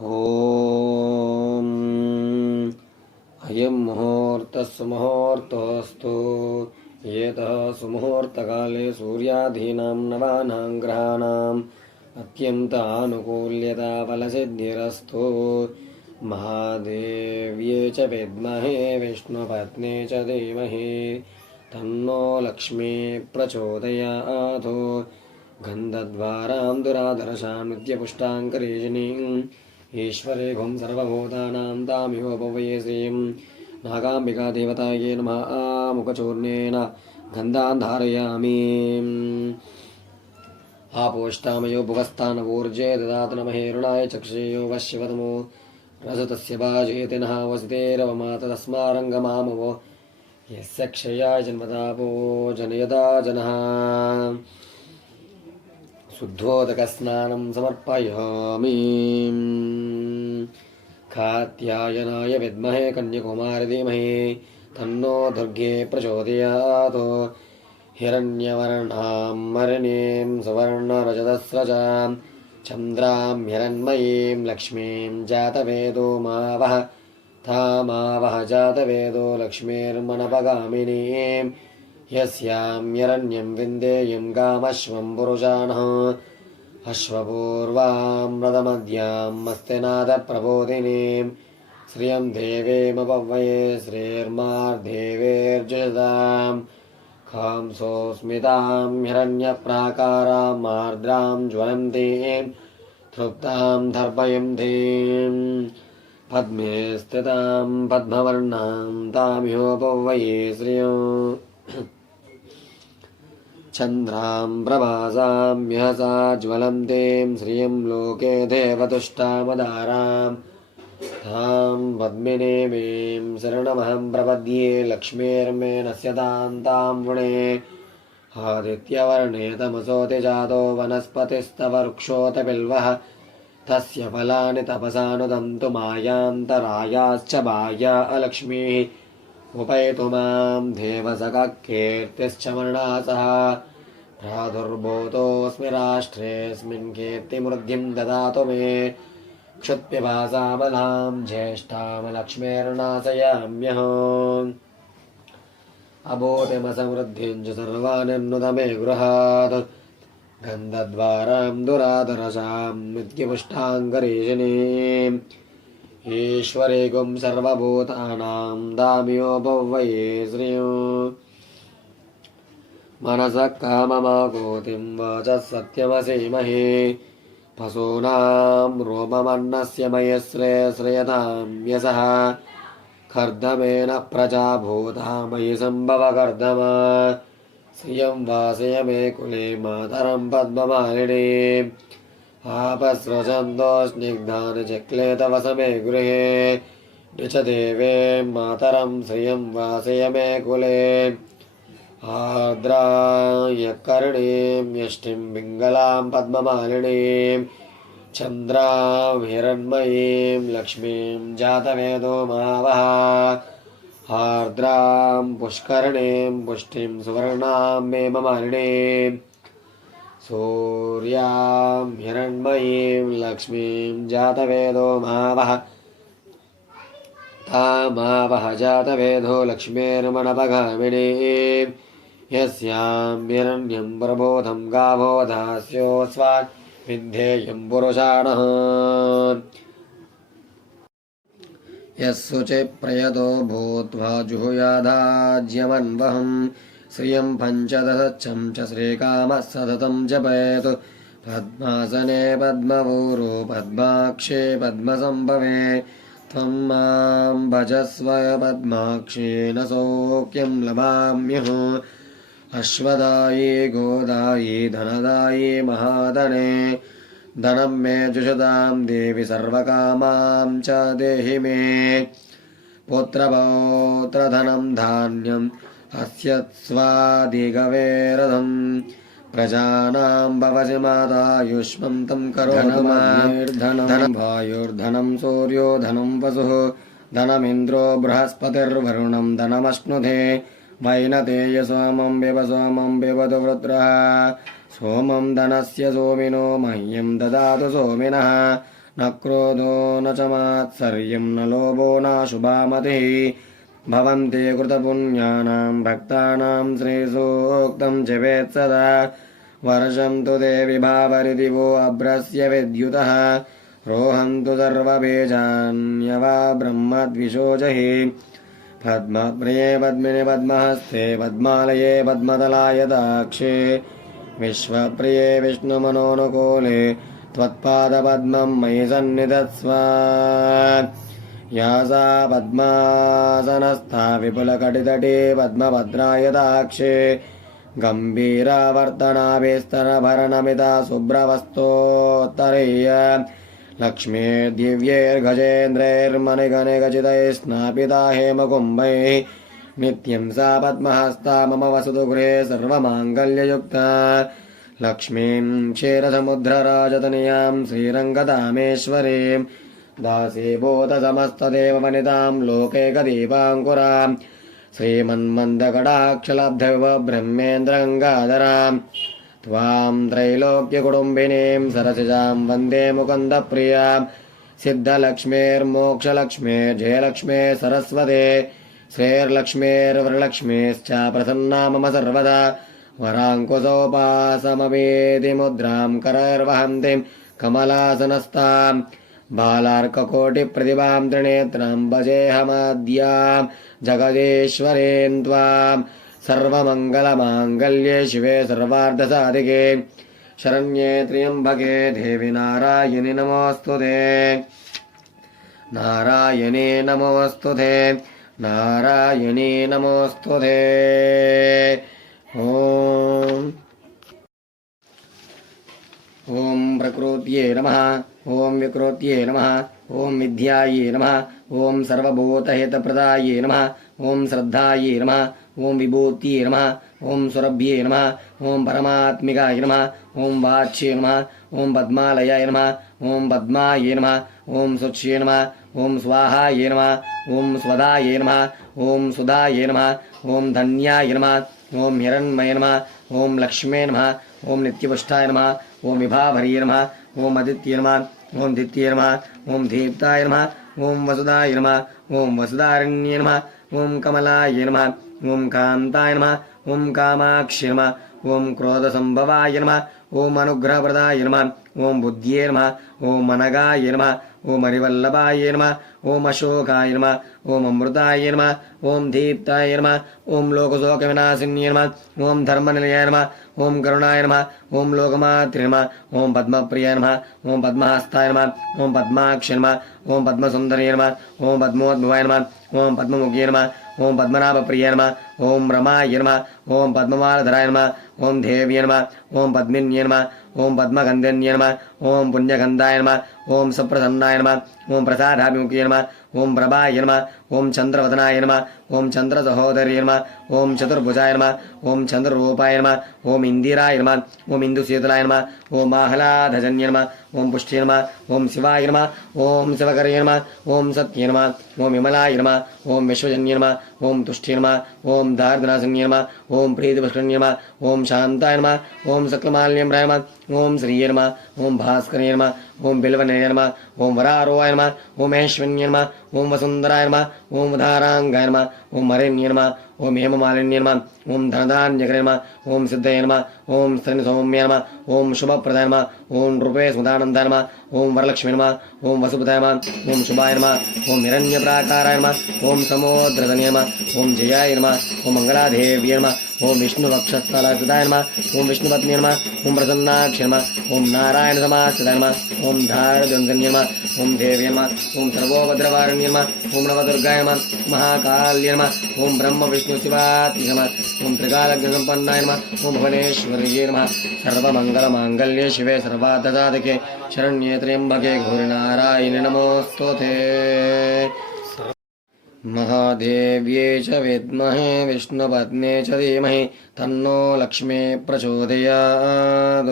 ॐ अयं मुहूर्तः सुमुहूर्तोऽस्तु एतः सुमुहूर्तकाले सूर्यादीनां नवानां ग्रहाणाम् अत्यन्तानुकूल्यता फलसिद्धिरस्तु। महादेव्ये च विद्महे विष्णुपत्ने च धीमहि। तन्नो लक्ष्मी प्रचोदयात्। गन्धद्वारां दुरादर्शां नित्यपुष्टाङ्करीजिनीम् ఈశ్వరేభం సర్వభూతానాం తామివోపవయే శ్రీం నాగాంబికాదేవతాయే నమ ఆముఖచూర్ణేన గంధాన్ ధారయామి ఆపోష్టామయో భువస్థాన ఊర్జే దదాతు నమహేరుణాయ చక్షుయో వశివతమో రజతస్య వాజేతి నవసితేరవమాత తస్మారంగమామవో యస్య క్షయాయ జన్మతాపో జనయదా జన शुद्धोदकस्नानं समर्पयामि कात्यायनाय विद्महे कन्यकुमारि धीमहि तन्नो दुर्गे प्रचोदयात् हिरण्यवर्णां मरणीं सुवर्णरजतस्रजां चन्द्रां हिरण्मयीं लक्ष्मीं जातवेदो मावः तामावः जातवेदो लक्ष्मीर्मणपगामिनीं यस्यां हिरण्यं विन्देयं गामश्वं पुरुषाणः। अश्वपूर्वां रथमद्यां मस्तिनाथप्रबोधिनीं श्रियं देवीमपवये श्रीर्मार्देवेर्जुषताम् खांसोऽस्मितां हिरण्यप्राकारां मार्द्रां ज्वलन्तीं। तृप्तां दर्पयन्तीं। पद्मे स्थितां पद्मवर्णां तामिहोपवये श्रियो। चन्द्रां प्रभासां यहसा ज्वलन्तीं श्रियं लोके देवतुष्टामदाराम् तां पद्मिनीमीं शरणमहं प्रपद्ये लक्ष्मीर्मे नश्यतां तां वृणे आदित्यवर्णे तमसोऽति जातो वनस्पतिस्तव वृक्षोत बिल्वः तस्य फलानि तपसानुदन्तु मायान्तरायाश्च बाह्या अलक्ष्मीः उपैतु मां देवसखकीर्तिश्च मरणासः प्रादुर्भूतोऽस्मि राष्ट्रेऽस्मिन् कीर्तिमृद्धिं ददातु मे। क्षुत्पिपासामलां ज्येष्ठां लक्ष्मीर्नाशयाम्यः अबोधिमसमृद्धिं च सर्वानन्नुत मे गृहात्। गन्धद्वारां दुरादरसां नित्यपुष्टाङ्गरीशिनीम् ईश्वरे गुं सर्वभूतानां दाम्योपवये श्रियो మనస కామమాగోతిం వాచ సత్యమసేమహే పశూనాం రోమమన్నస్య మయశ్రేయశ్రయతాం యశ ఖర్దమేన ప్రజాభూతా మయి సంభవకర్దమ శ్రియం వాసయ మే కులే మాతరం పద్మమాలినీ ఆపస్రచందోస్నిగ్ధాని చక్లేతవస మే గృహే నిచ దేవే మాతరం శ్రియం వాసయ మే కులే आर्द्राय कर्णीं यष्टिं पिङ्गलां पद्ममालिनीं चन्द्रां हिरण्मयीं लक्ष्मीं जातवेदो मावः, आर्द्रां पुष्करणीं पुष्टिं सुवर्णां मे ममालिनीं, सूर्यां हिरण्मयीं लक्ष्मीं जातवेदो मावः। तामावः जातवेदो लक्ष्मीर्मणपगामिनीं यस्यां हिरण्यं प्रबोधं गावो दास्योऽस्वान् विद्धेयं पुरुषाणः यस्सुचिप्रयतो भूत्वा जुहुयाधाज्यमन्वहम् श्रियं पञ्चदशच्छं च श्रीकामः सततं जपेत् पद्मासने पद्मपूरो पद्माक्षे पद्मसम्भवे त्वं मां भजस्व पद्माक्षेण सौख्यं लभाम्यः अश्वदायी गोदायी धनदायी महाधने धनं मे जुषतां देवि सर्वकामां च देहि मे पुत्रपौत्रधनं धान्यम् अस्य स्वादिगवेरधम् प्रजानां भवसि मातायुष्मं तं करोतु धनं वायुर्धनं सूर्यो धनं वसुः धनमिन्द्रो बृहस्पतिर्वरुणं धनमश्नुधे वैनतेय सोमं विव सोमं विवतु वृत्रः सोमं धनस्य सोमिनो मह्यं ददातु सोमिनः न क्रोधो न च मात्सर्यं न लोभो नाशुभामतिः भवन्ति कृतपुण्यानां भक्तानां श्रीसूक्तं जपेत् सदा वर्षं तु देवि भावरिदिवो अभ्रस्य विद्युतः रोहन्तु सर्वबीजान्यवा ब्रह्मद्विषोजहि पद्मप्रिये पद्मिनि पद्महस्ते पद्मालये पद्मदलायदाक्षे विश्वप्रिये विष्णुमनोनुकूले त्वत्पादपद्मं मयि सन्निधत्स्व या सा पद्मासनस्था विपुलकटितटे पद्मभद्रायदाक्षे गम्भीरावर्तनाभिस्तरभरणमिता शुभ्रवस्तोत्तरीय लक्ष्मीर्दिव्यैर्गजेन्द्रैर्मणिगणिगचितैः स्नापिता हेमकुम्भैः नित्यं सा पद्महस्ता मम वसतु गृहे सर्वमाङ्गल्ययुक्ता लक्ष्मीं क्षीरसमुद्रराजतनयां श्रीरङ्गदामेश्वरीं दासीभूतसमस्तदेववनितां लोकैकदीपाङ्कुरां श्रीमन्मन्दकटाक्षलब्धव ब्रह्मेन्द्रगङ्गाधरां त्वां त्रैलोक्यकुटुम्बिनीं सरसिजां वन्दे मुकुन्दप्रियां सिद्धलक्ष्मीर्मोक्षलक्ष्मीर्जयलक्ष्मी सरस्वते श्रेर्लक्ष्मीर्वरलक्ष्मीश्च प्रसन्ना मम सर्वदा वराङ्कुशोपासमवेदि मुद्रां करैर्वहन्तीं कमलासनस्तां बालार्ककोटिप्रतिभां त्रिनेत्रां भजेऽहमाद्यां जगदीश्वरीं त्वां सर्वमङ्गलमाङ्गल्ये शिवे सर्वार्धसाधिके शरण्ये त्र्यम्बके देवि नारायणि नमोऽस्तु ते नारायणे नमोऽस्तु ते नारायणे नमोऽस्तु ते ॐ ॐ प्रकृत्यै नमः ॐ विकृत्यै नमः ॐ विद्यायै नमः ॐ सर्वभूतहितप्रदायै नमः ॐ श्रद्धायै नमः ఓం విభూతియే నమ ఓం సురభ్యే నమ ఓం పరమాత్మికాయ నమ ఓం వాచ్యే నమ ఓం పద్మాలయాయ నమ ఓం పద్మాయే నమ ఓం సుచ్యే నమ ఓం స్వాహాయ నమ ఓం స్వదాయ నమ ఓం సుధాయ నమ ఓం ధన్యాయ నమ ఓం హిరణ్మయ నమ ఓం లక్ష్మే నమ ఓం నిత్యపుష్టాయ నమ ఓం విభాభరియ నమ ఓం అదిత్య నమ ఓం దిత్య నమ ఓం దీప్తాయ నమ ఓం వసుదాయ నమ ఓం వసుదారణ్య నమ ఓం కమలాయ నమ. ఓం కాంతాయ నమ. ఓం కామాక్షి నమ. ఓం క్రోధసంభవాయ నమ. ఓం అనుగ్రహప్రదాయ నమ. ఓం బుద్ధ్యే నమ. ఓం మనగాయ నమ. ओम हरिवल्लभाय नम ओम अशोकाय नम ओम अमृताय नम ओम दीप्ताय नम ओम लोकशोक विनाशिन्य नम ओम धर्मनिलय नम ओम करुणाय नम ओम लोकमातृ नम ओम पद्मप्रिय नम ओम पद्महस्ताय नम ओम पद्माक्ष नम ओम पद्मसुंदरी नम ओम पद्मोद्भवाय नम ओम पद्ममुखी नम ओम पद्मनाभ प्रिय नम ओम रमाय नम ओम पद्ममालधराय नम ओम देव्य नम ओम पद्मिन्य नम ओम पद्मगंधन्य नम ओम पुण्यगंधाय नम ఓం సప్రసన్నాయ నమ ఓం ప్రసాదాభిముఖి నమ ఓం ప్రభాయ నమ ఓం చంద్రవదనాయ నమ ఓం చంద్ర సహోదరి నమ ఓం చతుర్భుజాయ నమ ఓం చంద్రరూపాయ నమ ఓం ఇందిరాయ నమ ఓం ఇందుశీతలాయ నమ ఓం ఆహ్లాదజన్య నమ ఓం పుష్టి నమ ఓం శివాయ నమ ఓం శివకర్య నమ ఓం సత్య నమ ఓం విమలాయ నమ ఓం విశ్వజన్య నమ ఓం తుష్టి నమ ఓం దార్దనాశన్య నమ ఓం ప్రీతిపుష్కన్య నమ ఓం శాంతాయ నమ ఓం సక్లమాల్యం రాయ నమ ఓం శ్రీయ నమ ఓం భాస్కర్య నమ ఓం బిల్వనయ నమ ఓం వరారోయ నమ ఓం ఐశ్వర్య నమ ఓం వసుంధరాయ నమ ఓం ఉదారాంగాయ నమ ఓం మరణ్య నమ ఓం హేమమాలిన్య నమ ఓం ధనధాన్యగ్రయ నమ ఓం సిద్ధయ నమ ఓం శ్రీ సౌమ్య నమ ఓం శుభప్రదాయ నమ ఓం రూపే సుధానంద నమ ఓం వరలక్ష్మి నమ ఓం వసుపదాయ నమ ఓం శుభాయ నమ ఓం హిరణ్యప్రాకారాయ నమ ఓం సమోద్రధనయ నమ ఓం జయాయ నమ ఓం మంగళాదేవ్య నమ ఓం విష్ణు వక్షస్థలాకృతాయ నమ ఓం విష్ణుపత్ని నమ ఓం ప్రసన్నాక్ష నమ ఓం నారాయణ సమాశ్రిత నమ ఓం ధారద్వంద్య నమ ఓం దేవ్య నమ ఓం సర్వోభద్రవారణ్య నమ ఓం నవదుర్గాయ నమ మహాకాల్య నమ ఓం బ్రహ్మ విష్ణు శివాత్మ నమ ఓం త్రికాలగ్నసంపన్నాయ నమ ఓం భువనేశ్వర్యే నమ సర్వమంగళమాంగళ్యే శివే సర్వాదదాదికే శరణ్యే త్ర్యంబకే ఘోరి నారాయణ నమోస్తోతే महादेव्ये च विद्महे विष्णुपत्ने च धीमहि तन्नो लक्ष्मी प्रचोदयात्